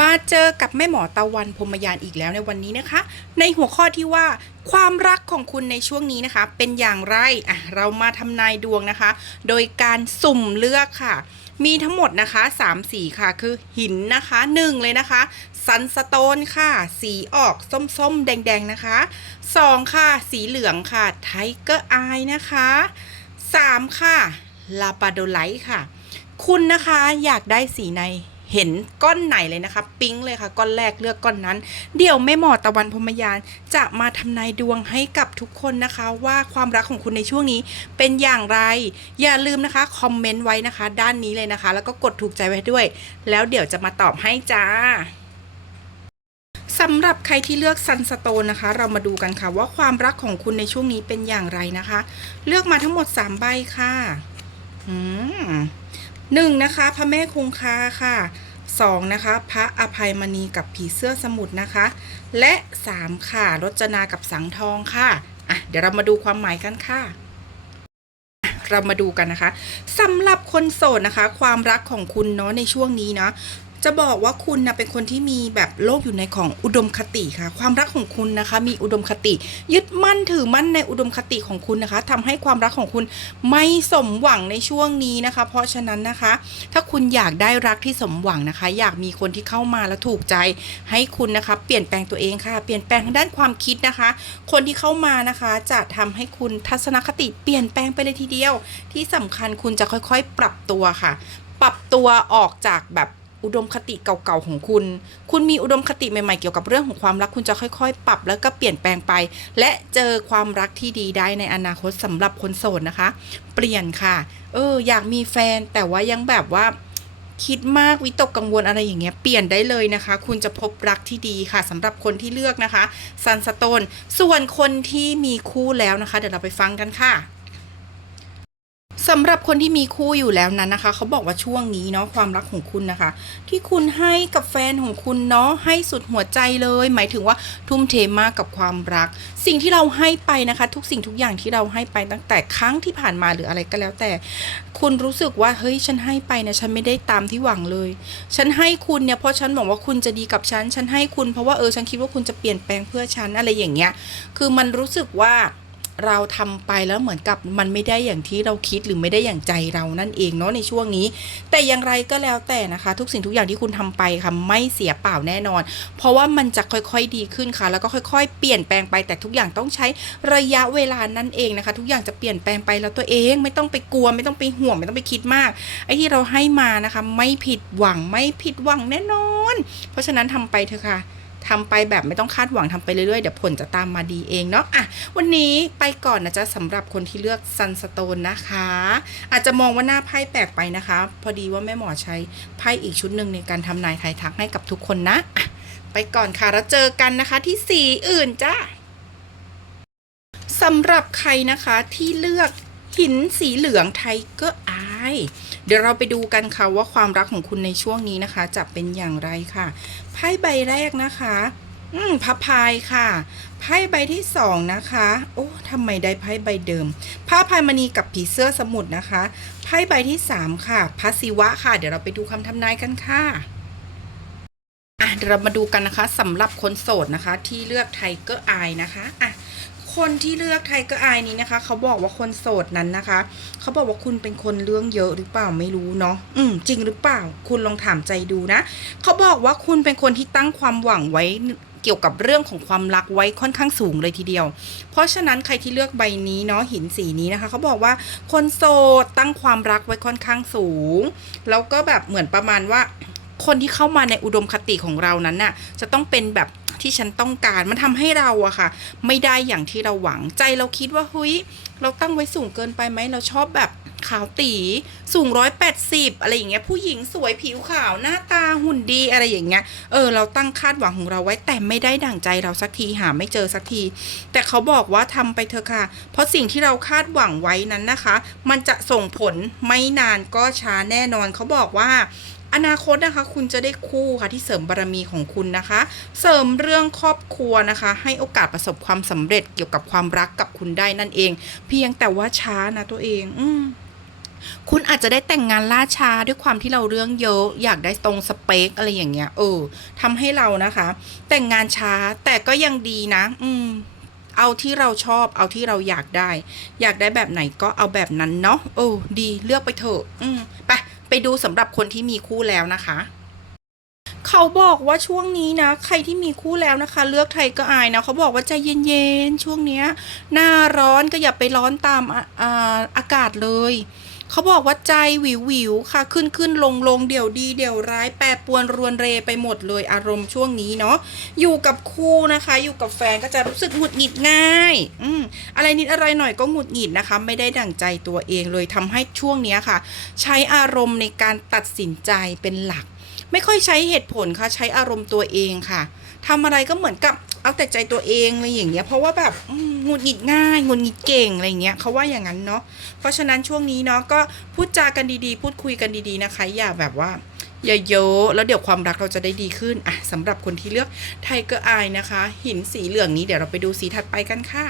มาเจอกับแม่หมอตะวันพรมยานอีกแล้วในวันนี้นะคะ ในหัวข้อที่ว่าความรักของคุณในช่วงนี้นะคะ เป็นอย่างไรอะเรามาทำนายดวงนะคะ โดยการสุ่มเลือกค่ะ มีทั้งหมดนะคะ 3 สีค่ะ คือหินนะคะ 1 เลยนะคะซันสโตนค่ะ สีออกส้มๆ แดงๆนะคะ 2 ค่ะ สีเหลืองค่ะไทเกอร์อายนะคะ 3 ค่ะลาปาโดไลท์ค่ะ คุณนะคะอยากได้สีใน เห็นก้อนไหนเลยนะคะ ปิ๊งเลยค่ะ ก้อนแรกเลือกก้อนนั้น เดี๋ยวแม่หมอตะวันพมยานจะมาทำนายดวงให้กับทุกคนนะคะ ว่าความรักของคุณในช่วงนี้เป็นอย่างไร อย่าลืมนะคะคอมเมนต์ไว้นะคะ ด้านนี้เลยนะคะ แล้วก็กดถูกใจไว้ด้วย แล้วเดี๋ยวจะมาตอบให้จ้าสำหรับใครที่เลือกซันสโตนนะคะ เรามาดูกันค่ะว่าความรักของคุณในช่วงนี้เป็นอย่างไรนะคะ เลือกมาทั้งหมด3ใบค่ะ อืม หนึ่งนะคะพระแม่คงคาค่ะสองนะคะพระอภัยมณีกับผีเสื้อสมุทรนะคะ และสามค่ะรจนากับสังทองค่ะอะ เดี๋ยวเรามาดูความหมายกันค่ะเรามาดูกันนะคะสำหรับคนโสดนะคะ ความรักของคุณเนาะในช่วงนี้เนาะ จะบอกว่าคุณนะเป็นคนที่มีแบบโลกอยู่ในของอุดมคติค่ะ ความรักของคุณนะคะ มีอุดมคติ ยึดมั่นถือมั่นในอุดมคติของคุณนะคะทำให้ความรักของคุณไม่สมหวังในช่วงนี้นะคะ เพราะฉะนั้นนะคะ ถ้าคุณอยากได้รักที่สมหวังนะคะ อยากมีคนที่เข้ามาแล้วถูกใจ ให้คุณนะคะ เปลี่ยนแปลงตัวเองค่ะ เปลี่ยนแปลงทางด้านความคิดนะคะ คนที่เข้ามานะคะ จะทำให้คุณทัศนคติเปลี่ยนแปลงไปเลยทีเดียว ที่สำคัญคุณจะค่อยๆ ปรับตัวค่ะ ปรับตัวออกจากแบบ อุดมคติเก่าๆของคุณ คุณมีอุดมคติใหม่ๆเกี่ยวกับเรื่องของความรักคุณจะค่อยๆ ปรับแล้วก็เปลี่ยนแปลงไป และเจอความรักที่ดีได้ในอนาคตสำหรับคนโสดนะคะ เปลี่ยนค่ะ เออ อยากมีแฟนแต่ว่ายังแบบว่าคิดมากวิตกกังวลอะไรอย่างเงี้ยเปลี่ยนได้เลยนะคะ คุณจะพบรักที่ดีค่ะสำหรับคนที่เลือกนะคะซันสโตนส่วนคนที่มีคู่แล้วนะคะ เดี๋ยวเราไปฟังกันค่ะ สำหรับคนที่มีคู่อยู่แล้วนั้นนะคะ เขาบอกว่าช่วงนี้เนาะความรักของคุณนะคะ ที่คุณให้กับแฟนของคุณเนาะให้สุดหัวใจเลย หมายถึงว่าทุ่มเทมากกับความรัก สิ่งที่เราให้ไปนะคะ ทุกสิ่งทุกอย่างที่เราให้ไปตั้งแต่ครั้งที่ผ่านมาหรืออะไรก็แล้วแต่ คุณรู้สึกว่าเฮ้ยฉันให้ไปนะฉันไม่ได้ตามที่หวังเลย ฉันให้คุณเนี่ยเพราะฉันหวังว่าคุณจะดีกับฉันฉันให้คุณเพราะว่าเออฉันคิดว่าคุณจะเปลี่ยนแปลงเพื่อฉันอะไรอย่างเงี้ยคือมันรู้สึกว่า เราทำไปแล้วเหมือนกับมันไม่ได้อย่างที่เราคิดหรือไม่ได้อย่างใจเรานั่นเองเนาะในช่วงนี้ แต่อย่างไรก็แล้วแต่นะคะ ทุกสิ่งทุกอย่างที่คุณทำไปค่ะไม่เสียเปล่าแน่นอน เพราะว่ามันจะค่อยๆดีขึ้นค่ะ แล้วก็ค่อยๆ เปลี่ยนแปลงไปแต่ทุกอย่างต้องใช้ระยะเวลานั่นเองนะคะ ทุกอย่างจะเปลี่ยนแปลงไปแล้วตัวเองไม่ต้องไปกลัวไม่ต้องไปห่วงไม่ต้องไปคิดมากไอ้ที่เราให้มานะคะ ไม่ผิดหวังไม่ผิดหวังแน่นอน เพราะฉะนั้นทำไปเถอะค่ะ ทำไปแบบไม่ต้องคาดหวังทำไปเรื่อยๆ เดี๋ยวผลจะตามมาดีเองเนาะอะวันนี้ไปก่อนนะจ๊ะสำหรับคนที่เลือกซันสโตนนะคะ อาจจะมองว่าหน้าไพ่แปลกไปนะคะ พอดีว่าแม่หมอใช้ไพ่อีกชุดหนึ่งในการทำนายทายทักให้กับทุกคนนะอะไปก่อนค่ะ แล้วเจอกันนะคะที่สีอื่นจ้าสำหรับใครนะคะที่เลือก หินสีเหลืองไทเกอร์อายเดี๋ยวเราไปดูกันค่ะว่าความรักของคุณในช่วงนี้นะคะ จะเป็นอย่างไรค่ะ ไพ่ใบแรกนะคะ อืมพระพายค่ะไพ่ใบที่สองนะคะ โอ้ทำไมได้ไพ่ใบเดิมพระพายมณีกับผีเสื้อสมุทรนะคะไพ่ใบที่สามค่ะพระศิวะค่ะ เดี๋ยวเราไปดูคำทำนายกันค่ะอะเดี๋ยวเรามาดูกันนะคะสำหรับคนโสดนะคะ ที่เลือกไทเกอร์อายนะคะอะ คนที่เลือกไทเกอร์อายนี้นะคะ เขาบอกว่าคนโสดนั้นนะคะ เขาบอกว่าคุณเป็นคนเรื่องเยอะหรือเปล่าไม่รู้เนาะอืมจริงหรือเปล่า คุณลองถามใจดูนะ เขาบอกว่าคุณเป็นคนที่ตั้งความหวังไว้เกี่ยวกับเรื่องของความรักไว้ค่อนข้างสูงเลยทีเดียว เพราะฉะนั้นใครที่เลือกใบนี้เนาะหินสีนี้นะคะ เขาบอกว่าคนโสดตั้งความรักไว้ค่อนข้างสูง แล้วก็แบบเหมือนประมาณว่าคนที่เข้ามาในอุดมคติของเรานั้นน่ะจะต้องเป็นแบบ ที่ฉันต้องการมันทำให้เราอะค่ะ ไม่ได้อย่างที่เราหวังใจเราคิดว่าเฮ้ยเราตั้งไว้สูงเกินไปไหมเราชอบแบบขาวตีสูงร้อยแปดสิบอะไรอย่างเงี้ยผู้หญิงสวยผิวขาวหน้าตาหุ่นดีอะไรอย่างเงี้ยเออเราตั้งคาดหวังของเราไว้แต่ไม่ได้ดั่งใจเราสักทีหาไม่เจอสักที แต่เขาบอกว่าทำไปเถอะค่ะ เพราะสิ่งที่เราคาดหวังไว้นั้นนะคะ มันจะส่งผลไม่นานก็ช้าแน่นอนเขาบอกว่าอนาคตนะคะคุณจะได้คู่ค่ะที่เสริมบารมีของคุณนะคะ เสริมเรื่องครอบครัวนะคะ ให้โอกาสประสบความสำเร็จเกี่ยวกับความรักกับคุณได้นั่นเอง เพียงแต่ว่าช้านะตัวเอง อื คุณอาจจะได้แต่งงานล่าช้าด้วยความที่เราเรื่องเยอะ อยากได้ตรงสเปคอะไรอย่างเงี้ยเออทำให้เรานะคะ แต่งงานช้าแต่ก็ยังดีนะ อืม เอาที่เราชอบ เอาที่เราอยากได้ อยากได้แบบไหนก็เอาแบบนั้นเนาะโอ้ดีเลือกไปเถอะอืมไปไปดูสำหรับคนที่มีคู่แล้วนะคะเขาบอกว่าช่วงนี้นะ ใครที่มีคู่แล้วนะคะ เลือกไทยก็อายนะเขาบอกว่าใจเย็นๆช่วงเนี้ย หน้าร้อนก็อย่าไปร้อนตามอะอ่าอากาศเลย เขาบอกว่าใจวิววิวค่ะ ขึ้นขึ้นลงลงเดี๋ยวดี เดี๋ยวร้ายแปรปวนรวนเรไปหมดเลยอารมณ์ช่วงนี้เนาะอยู่กับคู่นะคะ อยู่กับแฟนก็จะรู้สึกหงุดหงิดง่ายอืมอะไรนิดอะไรหน่อยก็หงุดหงิดนะคะ ไม่ได้ดั่งใจตัวเองเลยทำให้ช่วงนี้ค่ะ ใช้อารมณ์ในการตัดสินใจเป็นหลัก ไม่ค่อยใช้เหตุผลค่ะใช้อารมณ์ตัวเองค่ะ ทำอะไรก็เหมือนกับเอาแต่ใจตัวเองอะไรอย่างเงี้ย เพราะว่าแบบหงุดหงิดง่ายหงุดหงิดเก่งอะไรเงี้ยเขาว่าอย่างนั้นเนาะ เพราะฉะนั้นช่วงนี้เนาะก็พูดจากันดีๆ พูดคุยกันดีๆนะคะ อย่าแบบว่าอย่าเยอะแล้วเดี๋ยวความรักเราจะได้ดีขึ้นอะสำหรับคนที่เลือกไทเกอร์อายนะคะ หินสีเหลืองนี้เดี๋ยวเราไปดูสีถัดไปกันค่ะ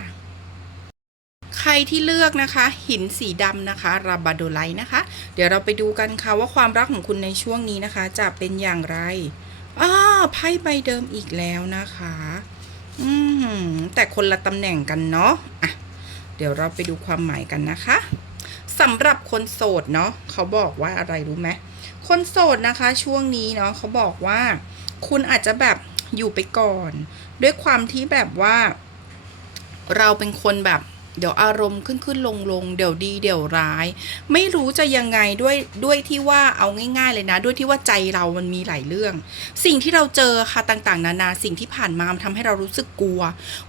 ใครที่เลือกนะคะ หินสีดำนะคะราบาโดไลท์นะคะ เดี๋ยวเราไปดูกันค่ะว่าความรักของคุณในช่วงนี้นะคะ จะเป็นอย่างไร อ้าไพ่ใบเดิมอีกแล้วนะคะ อืมแต่คนละตำแหน่งกันเนาะอะเดี๋ยวเราไปดูความหมายกันนะคะสำหรับคนโสดเนาะเขาบอกว่าอะไรรู้ไหมคนโสดนะคะช่วงนี้เนาะเขาบอกว่า คุณอาจจะแบบอยู่ไปก่อน ด้วยความที่แบบว่า เราเป็นคนแบบ เดี๋ยวอารมณ์ขึ้นขึ้นลงลงเดี๋ยวดีเดี๋ยวร้าย ไม่รู้จะยังไงด้วยด้วยที่ว่าเอาง่าย ๆ เลยนะ ด้วยที่ว่าใจเรามันมีหลายเรื่อง สิ่งที่เราเจอค่ะต่างๆ นานาสิ่งที่ผ่านมามันทำให้เรารู้สึกกลัว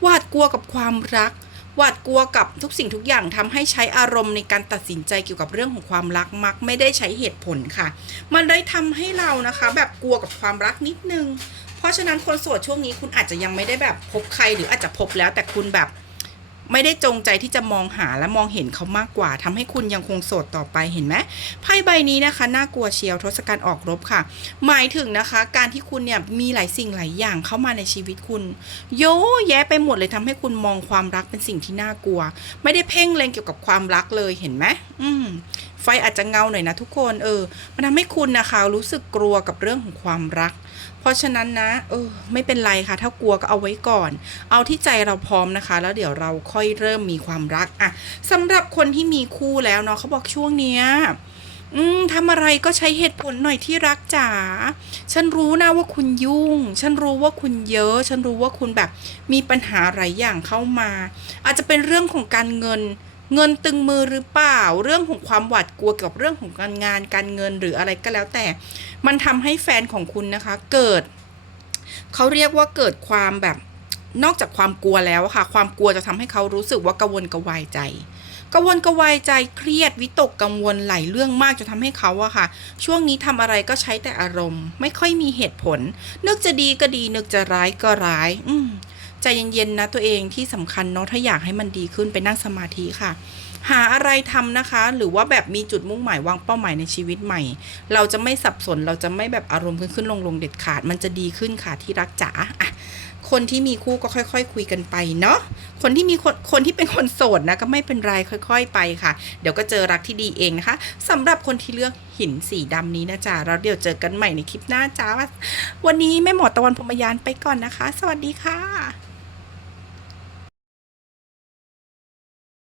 หวาดกลัวกับความรักหวาดกลัวกับทุกสิ่งทุกอย่างทำให้ใช้อารมณ์ในการตัดสินใจเกี่ยวกับเรื่องของความรักมักไม่ได้ใช้เหตุผลค่ะ มันได้ทำให้เรานะคะ แบบกลัวกับความรักนิดนึง เพราะฉะนั้นคนโสดช่วงนี้คุณอาจจะยังไม่ได้แบบพบใครหรืออาจจะพบแล้วแต่คุณแบบ ไม่ได้จงใจที่จะมองหาและมองเห็นเขามากกว่าทำให้คุณยังคงโสดต่อไปเห็นไหมไพ่ใบนี้นะคะน่ากลัวเชียวทศกัณฐ์ออกรบค่ะ หมายถึงนะคะ การที่คุณเนี่ยมีหลายสิ่งหลายอย่างเข้ามาในชีวิตคุณ โยแย่ไปหมดเลยทำให้คุณมองความรักเป็นสิ่งที่น่ากลัว ไม่ได้เพ่งเล็งเกี่ยวกับความรักเลยเห็นไหมอืมไฟอาจจะเงาหน่อยนะทุกคนเออ มันทำให้คุณนะคะรู้สึกกลัวกับเรื่องของความรัก เพราะฉะนั้นนะเออไม่เป็นไรค่ะ ถ้ากลัวก็เอาไว้ก่อน เอาที่ใจเราพร้อมนะคะ แล้วเดี๋ยวเราค่อยเริ่มมีความรักอะสำหรับคนที่มีคู่แล้วเนาะเขาบอกช่วงเนี้ยอืมทำอะไรก็ใช้เหตุผลหน่อยที่รักจ๋า ฉันรู้นะว่าคุณยุ่ง ฉันรู้ว่าคุณเยอะ ฉันรู้ว่าคุณแบบมีปัญหาหลายอย่างเข้ามา อาจจะเป็นเรื่องของการเงิน เงินตึงมือหรือเปล่า เรื่องของความหวาดกลัวเกี่ยวกับเรื่องของการงานการเงินหรืออะไรก็แล้วแต่ มันทำให้แฟนของคุณนะคะ เกิดเขาเรียกว่าเกิดความแบบนอกจากความกลัวแล้วค่ะ ความกลัวจะทำให้เขารู้สึกว่ากระวนกระวายใจกระวนกระวายใจเครียดวิตกกังวลหลายเรื่องมากจนทำให้เขาอะค่ะ ช่วงนี้ทำอะไรก็ใช้แต่อารมณ์ ไม่ค่อยมีเหตุผล นึกจะดีก็ดีนึกจะร้ายก็ร้าย อื ใจเย็นๆนะตัวเองที่สำคัญเนาะถ้าอยากให้มันดีขึ้นไปนั่งสมาธิค่ะ หาอะไรทำนะคะ หรือว่าแบบมีจุดมุ่งหมายวางเป้าหมายในชีวิตใหม่ เราจะไม่สับสนเราจะไม่แบบอารมณ์ขึ้นขึ้นลงลงเด็ดขาด มันจะดีขึ้นค่ะที่รักจ๋าอะคนที่มีคู่ก็ค่อยๆคุยกันไปเนาะ คนที่มีคนคนที่เป็นคนโสดนะก็ไม่เป็นไรค่อย ๆ ไปค่ะ เดี๋ยวก็เจอรักที่ดีเองนะคะสำหรับคนที่เลือกหินสีดำนี้นะจ๊ะเราเดี๋ยวเจอกันใหม่ในคลิปหน้าจ้าวันนี้แม่หมอตะวันพมยานไปก่อนนะคะ สวัสดีค่ะ